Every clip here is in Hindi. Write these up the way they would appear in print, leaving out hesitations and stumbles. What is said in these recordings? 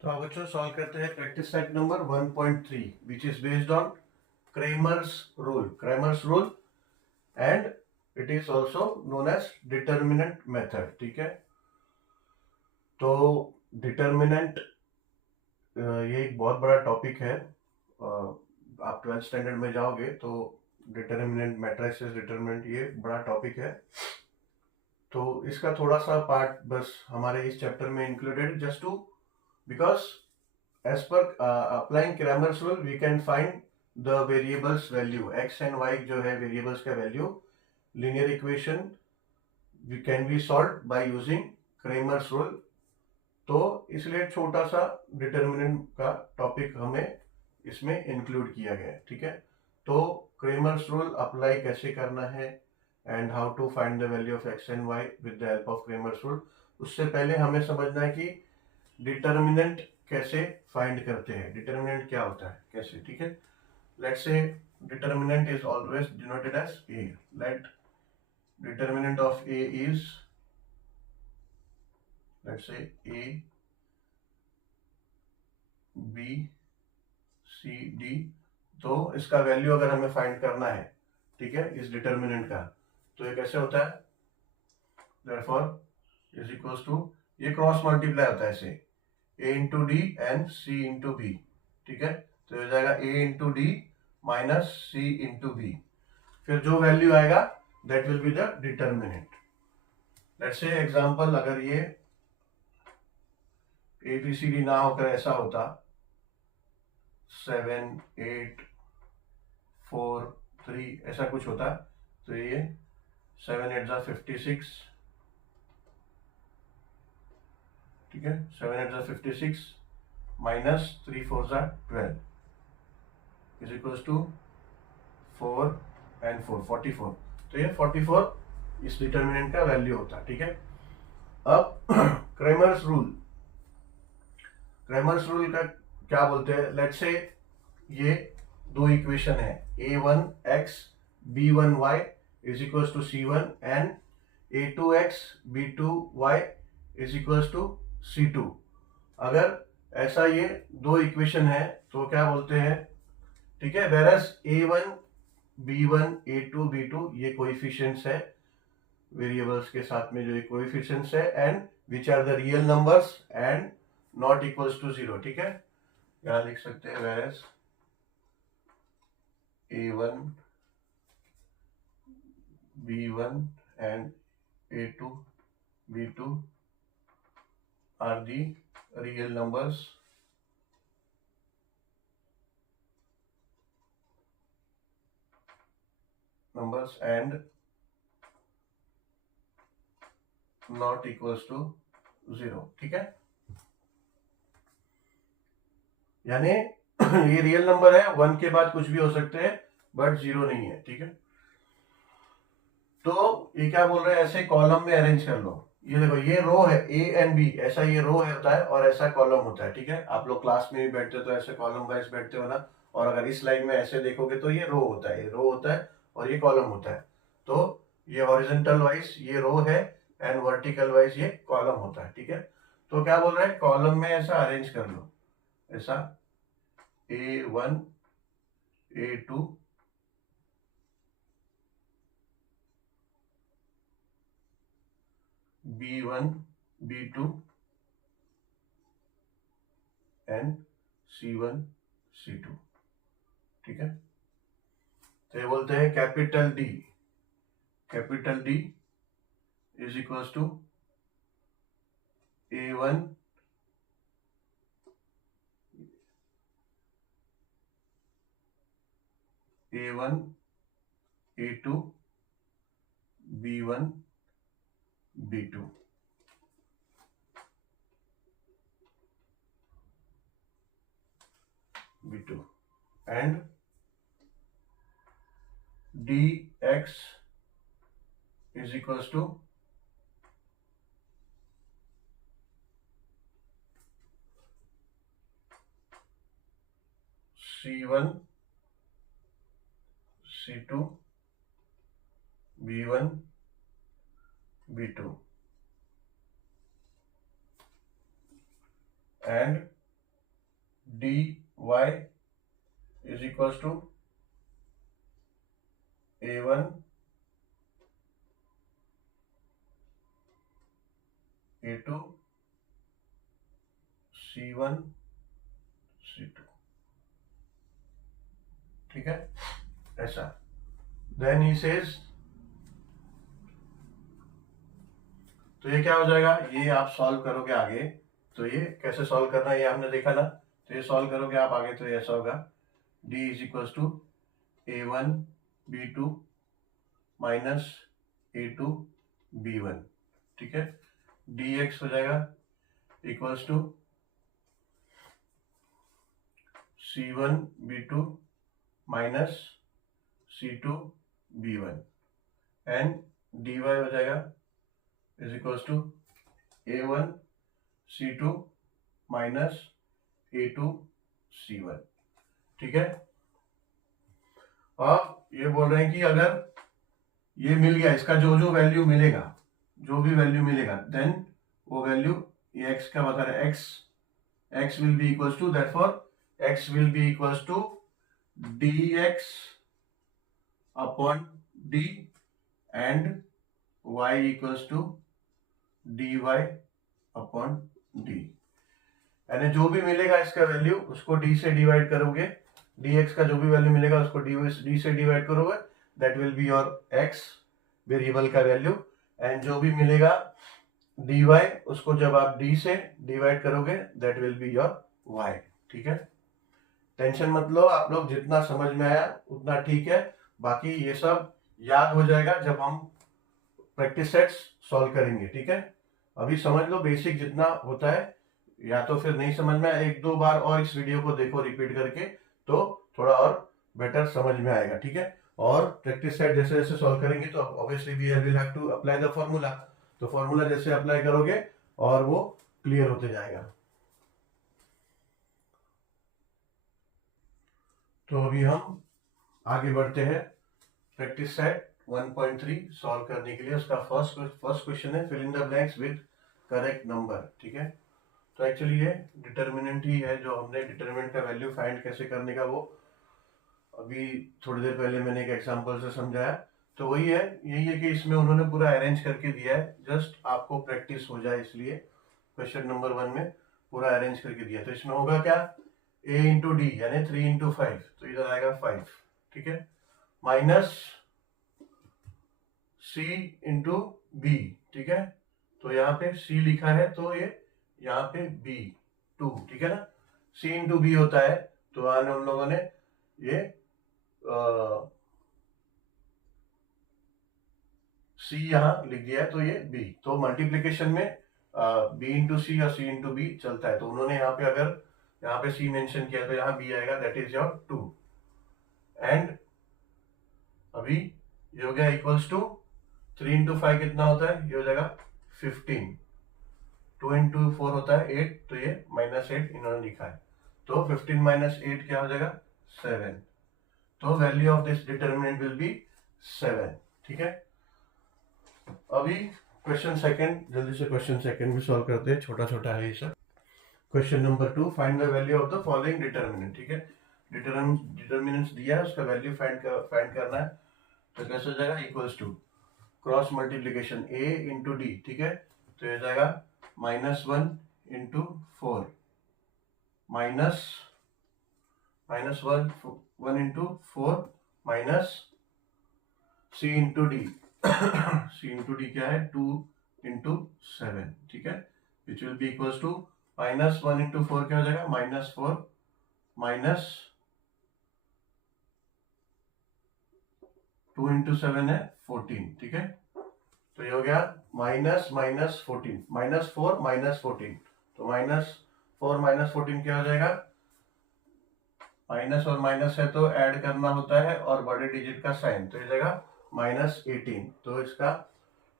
तो अब बच्चों सॉल्व करते हैं practice set number 1.3 which is based on Cramer's rule and it is also known as determinant method. ठीक है, तो डिटर्मिनेंट ये एक बहुत बड़ा टॉपिक है। आप 12th स्टैंडर्ड में जाओगे तो डिटर्मिनेंट, मैट्रिसेस डिटर्मिनेंट, ये बड़ा टॉपिक है। तो इसका थोड़ा सा पार्ट बस हमारे इस चैप्टर में included just two because as per applying Cramer's rule we can find the variables value x and y जो है variables का value linear equation we can be solved by using Cramer's rule। तो इसलिए छोटा सा डिटर्मिनेंट का टॉपिक हमें इसमें इंक्लूड किया गया है। ठीक है, तो क्रेमर्स रूल अप्लाई कैसे करना है and how to find the value of X and Y with the help of Cramer's rule, उससे पहले हमें समझना है कि डिटर्मिनेंट कैसे फाइंड करते हैं, डिटर्मिनेंट क्या होता है कैसे। ठीक है, let's say determinant is always denoted as A. Let determinant of A is, let's say A B C D. तो इसका वैल्यू अगर हमें फाइंड करना है, ठीक है, इस डिटर्मिनेंट का, तो ये कैसे होता है, देयरफॉर इज इक्वल्स टू, ये क्रॉस मल्टीप्लाई होता है ऐसे, a into D and c into B. ठीक है, तो हो जाएगा a into D minus c into B. फिर जो वैल्यू आएगा that will be the determinant. Let's say example, अगर ये ABCD ना होकर ऐसा होता 7 8 4 3 ऐसा कुछ होता, तो ये 7 8 जा 56, ठीक है, 7 8 जा 56 माइनस 3 4 जा 12 इज इक्वल्स टू 4 एंड 4 44। तो ये 44 इस डिटर्मिनेंट का वैल्यू होता है। ठीक है, अब क्रेमर्स रूल का क्या बोलते हैं, लेट्स से ये दो इक्वेशन है, a1x b1y is equals to c1 and a2x b2y is equals to c2। अगर ऐसा ये दो इक्वेशन है तो क्या बोलते हैं, ठीक है, virus a1 b1 a2 b2 ये कोएफिशिएंट्स है, वेरिएबल्स के साथ में जो ये कोएफिशिएंट्स है, and which are the real numbers and not equals to 0। ठीक है, यहां लिख सकते हैं वेरस a1 b1 and a2 b2 are the real numbers and not equals to 0। ठीक है, यानी ये रियल नंबर है, 1 के बाद कुछ भी हो सकते हैं बट 0 नहीं है। ठीक है, तो ये क्या बोल रहे हैं, ऐसे कॉलम में अरेंज कर लो। ये देखो, ये रो है ए एंड बी, ऐसा ये रो होता है और ऐसा कॉलम होता है। ठीक है, आप लोग क्लास में भी बैठते हो तो ऐसे कॉलम वाइज बैठते हो ना, और अगर इस लाइन में ऐसे देखोगे तो ये रो होता है, ये रो होता है और ये कॉलम होता है। तो ये हॉरिजॉन्टल वाइज ये रो है एंड वर्टिकल वाइज ये कॉलम होता है। ठीक है, तो क्या बोल रहे हैं, कॉलम में ऐसा अरेंज कर लो, ऐसा A1 A2 B1 B2 and C1 C2। ठीक है, तो ये बोलते हैं capital D is equals to A1 A2 B1 B2। and dx is equals to C1 C2 B1 B2 and dy is equal to a1 a2 c1 c2, ठीक है ऐसा। देन ही सेज, तो ये क्या हो जाएगा, ये आप सॉल्व करोगे आगे, तो ये कैसे सॉल्व करना है ये हमने देखा ना, तो ये सॉल्व करोगे आप आगे तो ये ऐसा होगा d is equal to a1 b2 minus a2 b1, ठीक है। dx हो जाएगा equals to c1 b2 minus c2 b1 and dy हो जाएगा is equals to a1 c2 minus a2 c1, ठीक है। अब ये बोल रहे हैं कि अगर ये मिल गया, इसका जो जो वैल्यू मिलेगा, जो भी वैल्यू मिलेगा, देन वो वैल्यू, ये x का बता रहे हैं, x will be equals to, therefore x will be equals to dx upon d एंड y equals to dy upon d, यानी जो भी मिलेगा इसका वैल्यू उसको d से डिवाइड करोगे, dx का जो भी वैल्यू मिलेगा उसको d से डिवाइड करोगे, that will be your x variable का वैल्यू, एंड जो भी मिलेगा dy उसको जब आप d से डिवाइड करोगे that will be your y, ठीक है। टेंशन मत लो, आप लोग जितना समझ में आया उतना ठीक है, बाकी ये सब याद हो जाएगा जब हम प्रैक्टिस सेट्स सॉल्व करेंगे, ठीक है। अभी समझ लो बेसिक जितना होता है, या तो फिर नहीं समझ में, एक दो बार और इस वीडियो को देखो रिपीट करके, तो थोड़ा और बेटर समझ में आएगा, ठीक है। और प्रैक्टिस सेट जैसे जैसे सॉल्व करेंगे तो obviously we will have to apply the formula, तो फॉर्मूला जैसे अप्लाई करोगे और वो क्लियर होते जाएगा। तो अभी हम आगे बढ़ते हैं प्रैक्टिस सेट 1.3 सॉल्व करने के लिए। उसका फर्स्ट क्वेश्चन है fill in the blanks with correct number, ठीक है। तो एक्चुअली ये डिटर्मिनेंट ही है, जो हमने डिटर्मिनेंट का वैल्यू फाइंड कैसे करने का वो अभी थोड़ी देर पहले मैंने एक एग्जांपल से समझाया। तो वही है, यही है कि इसमें उन्होंने पूरा अरेंज करके दिया है, जस्ट आपको प्रैक्टिस हो जाए इसलिए क्वेश्चन नंबर 1 में पूरा अरेंज करके दिया। तो इसमें होगा क्या, a इंटू डी यानी 3 इंटू 5, तो इधर आएगा 5, ठीक है, माइनस c इंटू बी, ठीक है। तो यहाँ पे c लिखा है तो ये यहाँ पे b 2, ठीक है ना, c इंटू बी होता है, तो आने हम लोगों ने ये c यहाँ लिख दिया है, तो ये b, तो मल्टीप्लीकेशन में b इंटू सी और c इंटू बी चलता है, तो उन्होंने यहाँ पे अगर यहाँ पे c मेंशन किया तो यहाँ b आएगा, दैट इज योर 2, एंड अभी ये हो गया इक्वल्स टू 3 इंटू 5 कितना होता है, ये हो जाएगा 15, 2 इंटू 4 होता है 8, तो ये -8 इन्होंने लिखा है, तो 15 माइनस 8 क्या हो जाएगा 7, तो value of this determinant will be 7, ठीक है। अभी क्वेश्चन सेकंड, जल्दी से क्वेश्चन सेकंड भी सॉल्व करते हैं, छोटा छोटा है ये सब। Question number 2, find the value of the following determinant, ठीक है। डिटर्मिनेंट्स दिया है, उसका वैल्यू फाइंड करना है, तो कैसे हो जाएगा, equals to cross multiplication a into D, ठीक है, तो ये जाएगा -1 into 4 minus 1 into 4 minus c into D c into D क्या है 2 इंटू 7, ठीक है, which will be equals to -1 into 4 क्या हो जाएगा -4 माइनस 2 इंटू 7 है 14, ठीक है, तो ये हो गया -14 -4 तो -4 क्या हो जाएगा, माइनस और माइनस है तो ऐड करना होता है और बड़े डिजिट का साइन, तो ये जाएगा -18, तो इसका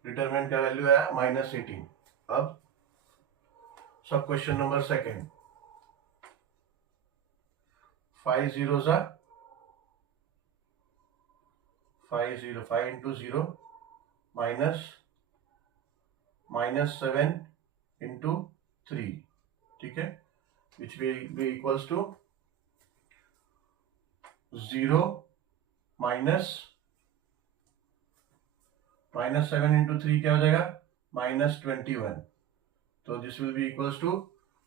डिटरमिनेंट का वैल्यू आया -18। अब सब question number second, 5 0 5 into 0 minus -7 into 3, ठीक है, which will be equals to 0 minus 7 into 3 क्या हो जाएगा -21। तो this will be equals to,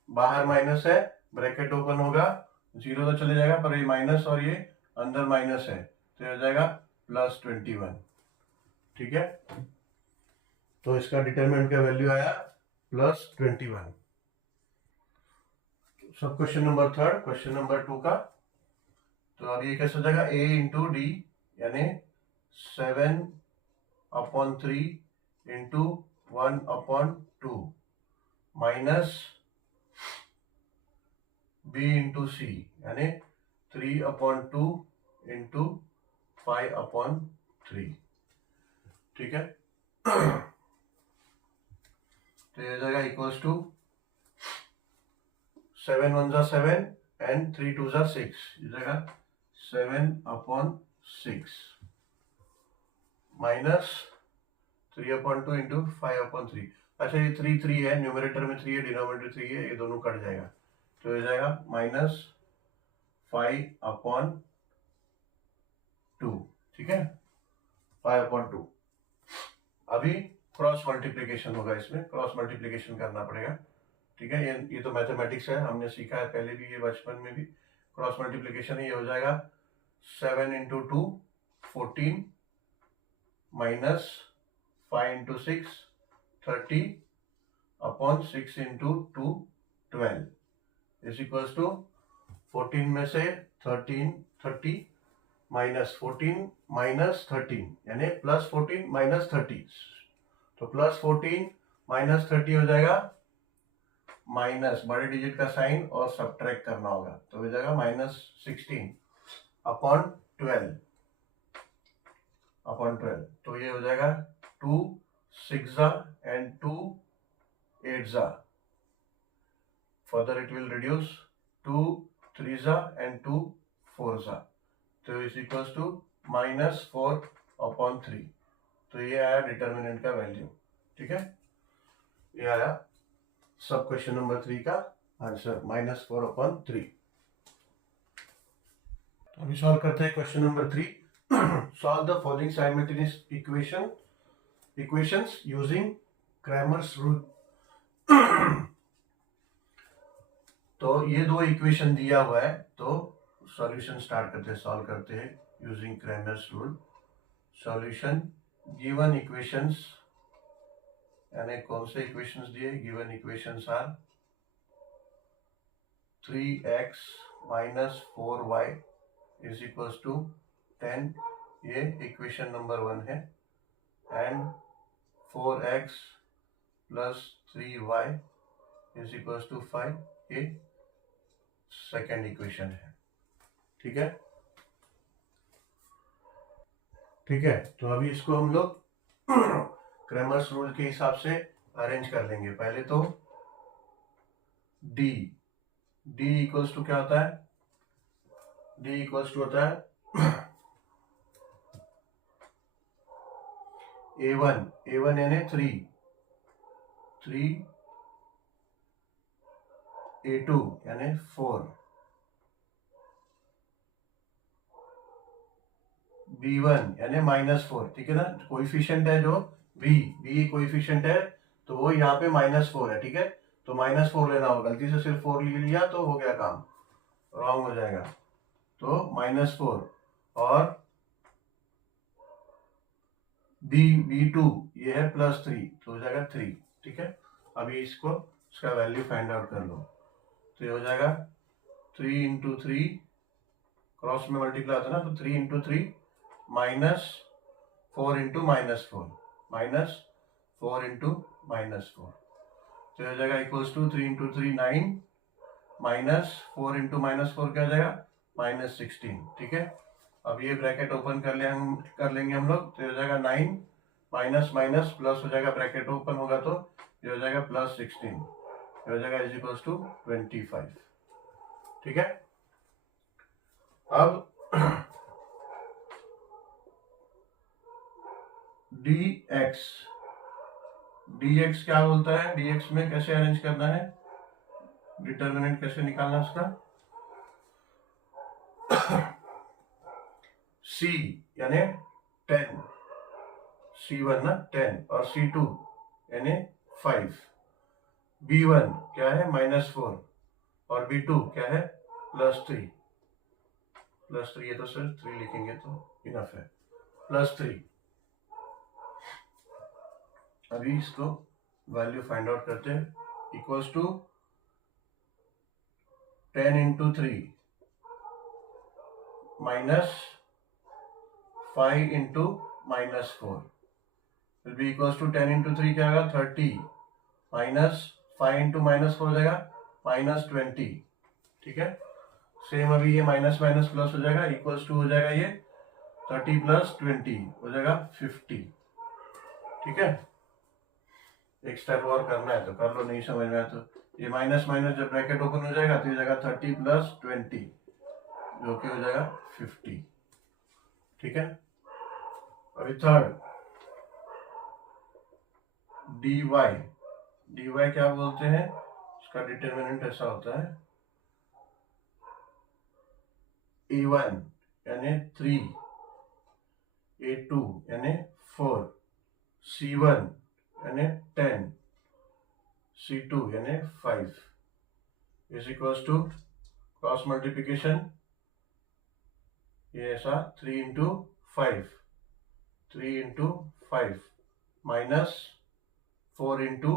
बाहर माइनस है, ब्रैकेट ओपन होगा, 0 तो चले जाएगा पर ये माइनस और ये अंदर माइनस है, तो ये हो जाएगा +21। ठीक है, तो इसका डिटरमिनेंट का वैल्यू आया +21। सब क्वेश्चन नंबर 3, क्वेश्चन नंबर 2 का, तो अब ये कैसे हो जाएगा, a इंटू डी यानी 7/3 इंटू 1/2 माइनस b इंटू सी यानी 3/2 इंटू 5/3। ठीक है, तो ये जाएगा इक्वल्स टू 7 1 जा 7 एंड 3 2 जा 6, ये जाएगा 7/6 माइनस 3/2 इंटू 5/3। अच्छा ये 3 3 है, न्यूमरेटर में 3 है, डिनोमिनेटर 3 है, ये दोनों कट जाएगा, तो ये जाएगा -5/2। ठीक है, 5/2। अभी क्रॉस मल्टीप्लिकेशन होगा, इसमें क्रॉस मल्टीप्लिकेशन करना पड़ेगा। ठीक है, ये तो मैथमेटिक्स है, हमने सीखा है पहले भी, ये बचपन में भी क्रॉस मल्टीप्लिकेशन। ये हो जाएगा 7 into 2 14 minus 5 into 6 30/6 into 2 12 is equals to 14 में से 30 माइनस 14 माइनस 13 यानी +14 माइनस 30, तो +14 माइनस 30 हो जाएगा, माइनस बड़े डिजिट का साइन और सब्ट्रैक्ट करना होगा, तो हो जाएगा -16/12। तो ये हो जाएगा 2 6 and 2 8 further it will reduce 2 3 and 2 4 तो इज इक्वल्स टू -4/3। तो ये आया डिटर्मिनेंट का वैल्यू। ठीक है, ये आया सब क्वेश्चन नंबर 3 का आंसर, -4/3। अभी सॉल्व करते हैं question number 3। Solve the following simultaneous equations using Cramer's rule. तो ये दो इक्वेशन दिया हुआ है, तो सॉल्यूशन स्टार्ट करते हैं, सॉल्व करते हैं using Cramer's rule. Solution, given equations यानी कौन से इक्वेशंस दिए, given equations are 3x minus 4y is equals to 10, ये इक्वेशन नंबर 1 है, and 4x plus 3y is equals to 5, ये सेकेंड इक्वेशन है। ठीक है, तो अभी इसको हम लोग क्रैमर्स रूल के हिसाब से अरेंज कर लेंगे। पहले तो d इक्वल्स टू क्या होता है, d इक्वल्स टू होता है a1 यानी 3 a2 यानी 4 b1 यानी -4। ठीक है ना, कोएफिशिएंट है जो b कोएफिशिएंट है, तो वो यहाँ पे -4 है। ठीक है, तो -4 लेना होगा, गलती से सिर्फ 4 ले लिया तो हो गया काम, रॉन्ग हो जाएगा, तो -4 और b2 ये है +3, तो हो जाएगा 3। ठीक है, अभी इसका वैल्यू फाइंड आउट कर लो, तो ये हो जाएगा 3 इंटू 3, क्रॉस में मल्टीप्लाई होता है ना, तो 3 into 3 minus 4 into -4 minus 4 into -4, तो हो जाएगा equals to 3 into 3 9 minus 4 into -4 क्या हो जाएगा -16। ठीक है, अब ये ब्रैकेट ओपन कर लेंगे हम लोग, तो हो जाएगा 9 माइनस माइनस प्लस हो जाएगा, ब्रैकेट ओपन होगा तो ये हो जाएगा +16, ये हो जाएगा इज इक्वल्स टू 25। ठीक है, अब dx क्या बोलता है, dx में कैसे अरेंज करना है, डिटर्मिनेंट कैसे निकालना उसका, C यानी 10, C1 ना 10 और C2 यानी 5, B1 क्या है -4 और B2 क्या है +3, ये तो सिर्फ 3 लिखेंगे तो इनफ है, +3। अभी इसको वैल्यू फाइंड आउट करते हैं, equals to 10 into 3 minus 5 into -4 will be equals to 10 into 3 क्या होगा 30 माइनस 5 इंटू -4 हो जाएगा -20, ठीक है। सेम अभी ये माइनस माइनस प्लस हो जाएगा, इक्वल्स टू हो जाएगा ये 30 + 20 हो जाएगा 50, ठीक है। एक स्टेप और करना है तो कर लो, नहीं समझ में आया तो ये माइनस माइनस जब ब्रैकेट ओपन हो जाएगा तो ये जाएगा 30 + 20 जो कि हो जाएगा 50, ठीक है। अभी थर्ड dy क्या बोलते हैं, इसका डिटर्मिनेंट ऐसा होता है a1 यानी 3, a2 यानी 4, c1 यानी 10, c2 यानी 5 is equals to cross multiplication, ये ऐसा 3 इंटू 5 माइनस 4 इंटू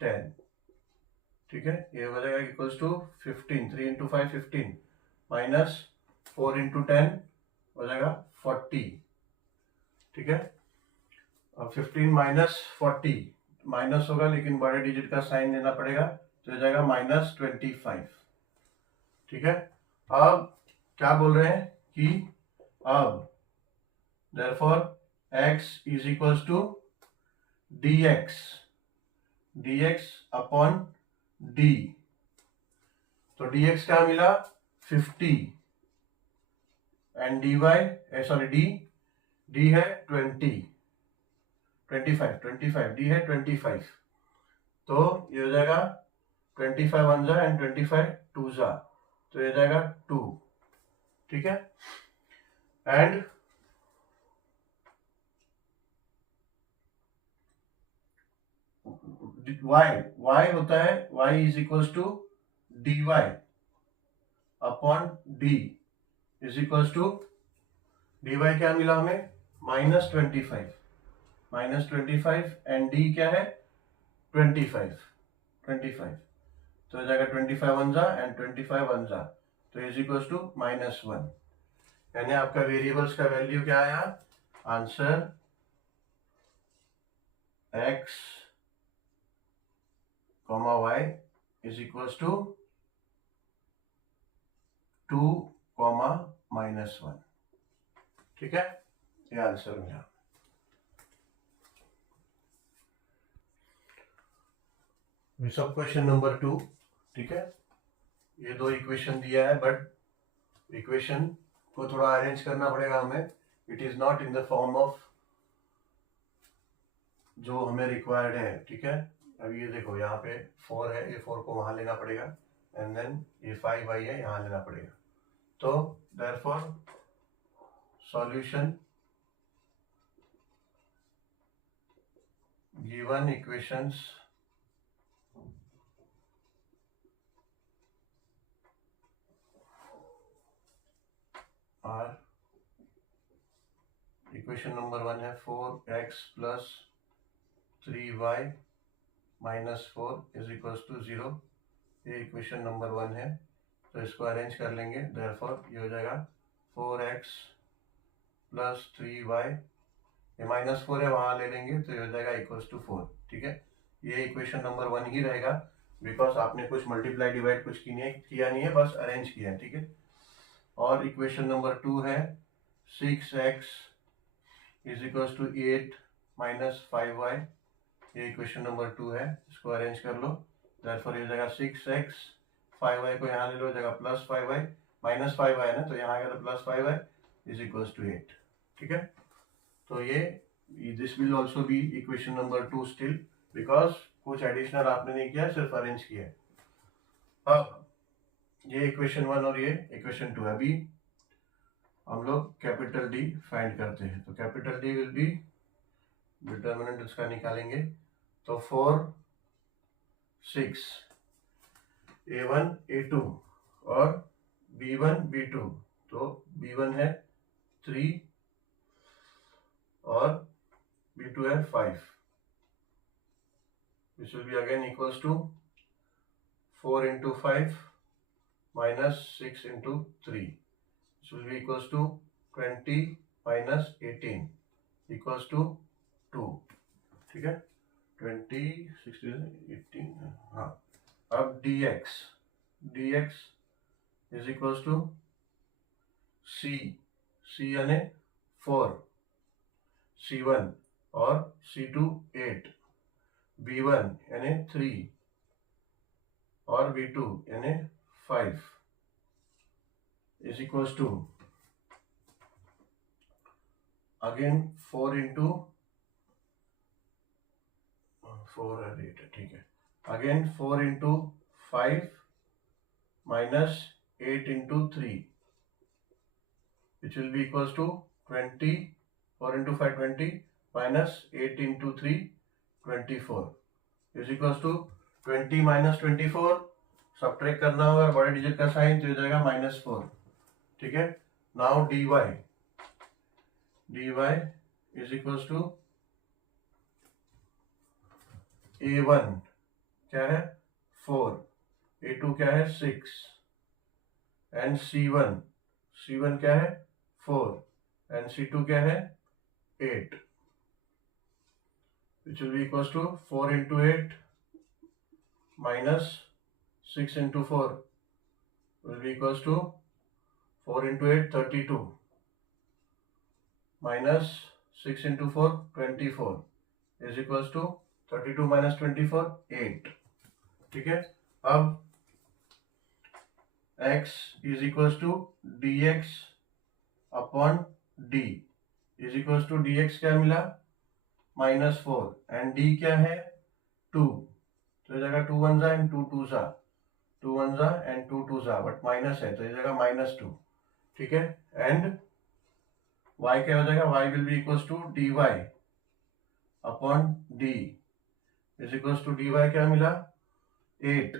10, ठीक है। ये हो जाएगा equals to 15, 3 into 5 15 minus 4 into 10 हो जाएगा 40, ठीक है। अब 15 माइनस 40 माइनस होगा लेकिन बड़े डिजिट का साइन देना पड़ेगा तो हो जाएगा -25, ठीक है। अब क्या बोल रहे हैं कि अब therefore x is equals to dx upon d, तो dx क्या मिला 50 एंड d है 25 d है 25, तो ये हो जाएगा 25 1 जा एंड 25 2 जा, तो ये जाएगा 2, ठीक है। एंड y होता है y is equals to dy upon d is equals to dy क्या मिला हमें -25 एंड d क्या है 25, तो हो जाएगा 25 1 जा एंड 25 1 जा, तो इज इक्वल्स टू -1, यानी आपका वेरिएबल्स का वैल्यू क्या आया, answer x, y is equals to 2, -1, ठीक है। ये आंसर मिला। सब क्वेश्चन नंबर 2, ठीक है। ये 2 इक्वेशन दिया है बट इक्वेशन को थोड़ा अरेंज करना पड़ेगा हमें, it is not in the form of जो हमें रिक्वायर्ड है, ठीक है। अब ये देखो यहाँ पे 4 है, ये 4 को वहां लेना पड़ेगा एंड देन ये 5y है यहाँ लेना पड़ेगा, तो therefore solution given equations are, equation number 1 है 4x + 3y -4 is equals to 0, ये इक्वेशन नंबर 1 है, तो इसको अरेंज कर लेंगे, therefore ये हो जाएगा 4x + 3y, ये -4 है वहां ले लेंगे तो ये हो जाएगा इक्वल्स टू 4, ठीक है। ये इक्वेशन नंबर 1 ही रहेगा बिकॉज आपने कुछ मल्टीप्लाई डिवाइड कुछ किया नहीं है, बस अरेंज किया है, ठीक है। और इक्वेशन नंबर 2 है 6x is equals to 8 - 5y, ये इक्वेशन नंबर 2 है, इसको अरेंज कर लो, therefore ये हो जाएगा 6x, 5y को यहाँ ले लो, हो जाएगा +5y, -5y है ना तो यहाँ आएगा तो +5y इज इक्वल्स टू 8, ठीक है। तो ये this will also be equation number 2 still because कुछ एडिशनल आपने नहीं किया, सिर्फ अरेंज किया है। अब ये इक्वेशन 1 और ये इक्वेशन 2 है। अभी हम लोग कैपिटल डी फाइंड करते हैं। तो capital D will be, determinant इसका निकालेंगे तो 4 6 A1 A2 और B1 B2। तो B1 है 3 और B2 है 5। This will be again equals to 4 into 5 minus 6 into 3. This will be equals to 20 minus 18 equals to 2। ठीक है, 20 16 18। हाँ, अब dx is equals to c यानी 4, c1 और c2 8, b1 यानी 3 और b2 यानी 5 is equals to again 4 into 4 और 8, ठीक है, again 4 into 5 minus 8 into 3 which will be equals to 20, 4 into 5 20 minus 8 into 3 24 is equals to 20 minus 24। Subtract करना होगा बड़े डिजिट का साइन, तो हो जाएगा -4। ठीक है, now dy is equals to a1 क्या है 4, a2 क्या है 6 एंड c1 क्या है 4 एंड c2 क्या है 8, which will be equals to 4 into 8 minus 6 into 4 will be equals to 4 into 8 32 minus 6 into 4 24 is equals to 32 minus 24 8। ठीक है, अब x is equals to dx upon d is equals to dx क्या मिला -4 एंड d क्या है 2, तो ये जगह 2 1 जा एंड 2 2 जा, 2 1 जा एंड 2 2 जा, बट माइनस है तो ये जगह -2। ठीक है, एंड y क्या हो जाएगा, y will be equals to dy upon d is equals to dy क्या मिला 8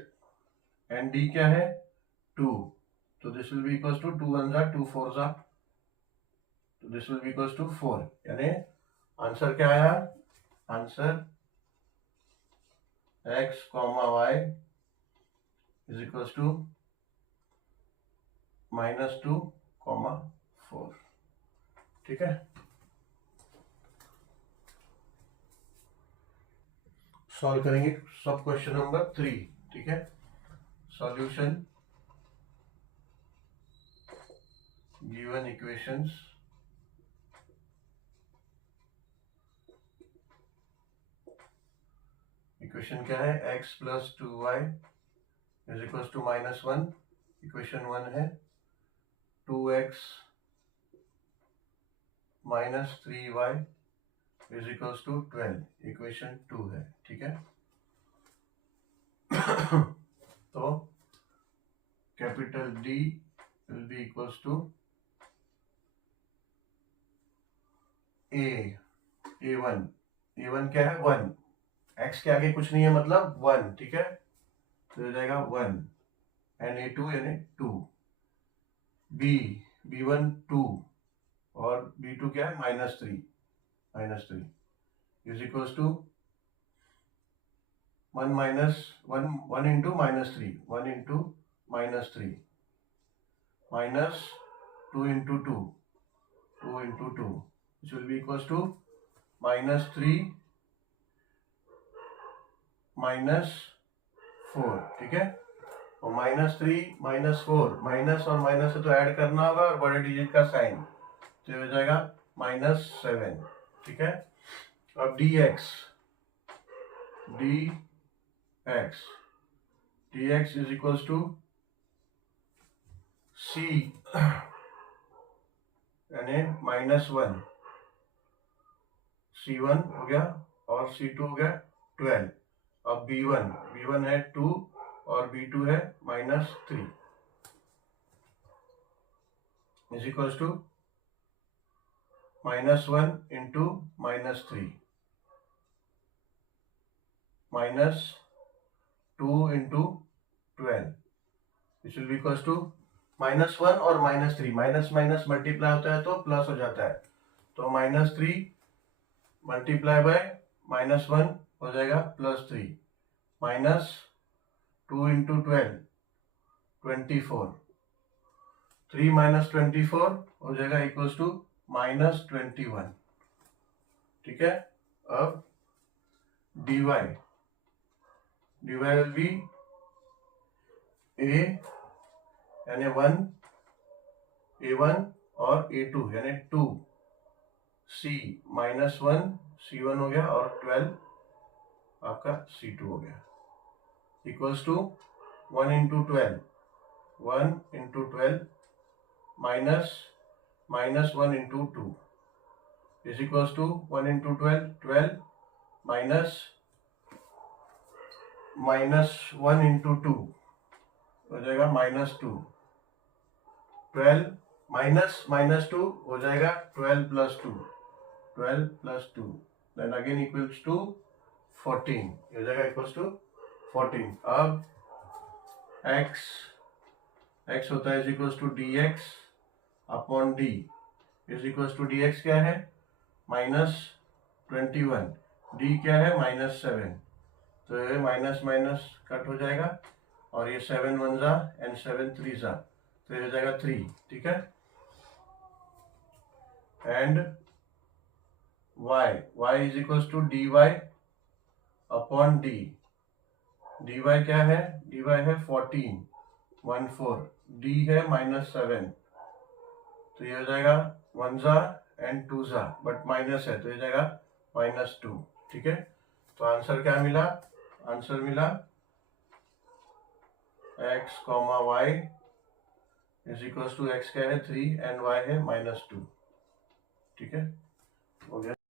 एंड d क्या है 2, तो this will be equals to 2 1 जा 2 4 जा, तो this will be equals to 4। यानी आंसर क्या आया, answer x, y is equals to -2, 4। ठीक है, सॉल्व करेंगे सब क्वेश्चन नंबर 3। ठीक है, सॉल्यूशन गिवन इक्वेशंस इक्वेशन क्या है x plus 2y is equal to -1। Equation 1 है 2x minus 3y is equals to 12। Equation 2 है। ठीक है, तो capital D will be equals to a1 क्या है 1, x के आगे कुछ नहीं है मतलब 1। ठीक है, तो हो जाएगा 1 एंड a2 यानी 2, b1 2 और b2 क्या है -3 is equals to 1 into -3 1 into -3 minus 2 into 2 which will be equals to -3 -4। ठीक है, तो -3 -4 माइनस और माइनस से तो ऐड करना होगा और बड़े डिजिट का साइन, तो हो जाएगा -7। ठीक है, अब dx is equals to c यानी -1, c1 हो गया और c2 हो गया 12। अब b1 है 2 और b2 है -3 is equals to -1 into -3 -2 into 12 which will be equals to -1 और -3 माइनस माइनस मल्टीप्लाई होता है तो प्लस हो जाता है, तो -3 मल्टीप्लाई बाय -1 हो जाएगा +3 -2 इंटू 12 24 3 - 24 हो जाएगा इक्वल्स टू -21। ठीक है, अब dy विल बी a यानी a1 और a2 यानी 2 c -1 c1 हो गया और 12 आपका c2 हो गया equals to 1 into 12 1 into 12 -1 into 2 is equals to 1 into 12 12 -1 into 2 हो जाएगा -2 12 -2 हो जाएगा 12 + 2 12 + 2 देन अगेन इक्वल्स टू 14 हो जाएगा इक्वल्स टू 14। अब x होता है is equals to dx upon d is equals to dx क्या है -21 d क्या है -7 तो ये माइनस माइनस कट हो जाएगा और ये 7 1 जा एंड 7 3 जा तो ये हो जाएगा 3। ठीक है, and y is equals to dy upon d dy क्या है dy है 14 d है -7 तो ये हो जाएगा 1 जा एंड 2 जा बट माइनस है तो ये जाएगा -2। ठीक है, तो आंसर क्या मिला, आंसर मिला x, y is equals to x क्या है 3 एंड y है -2। ठीक है, हो गया।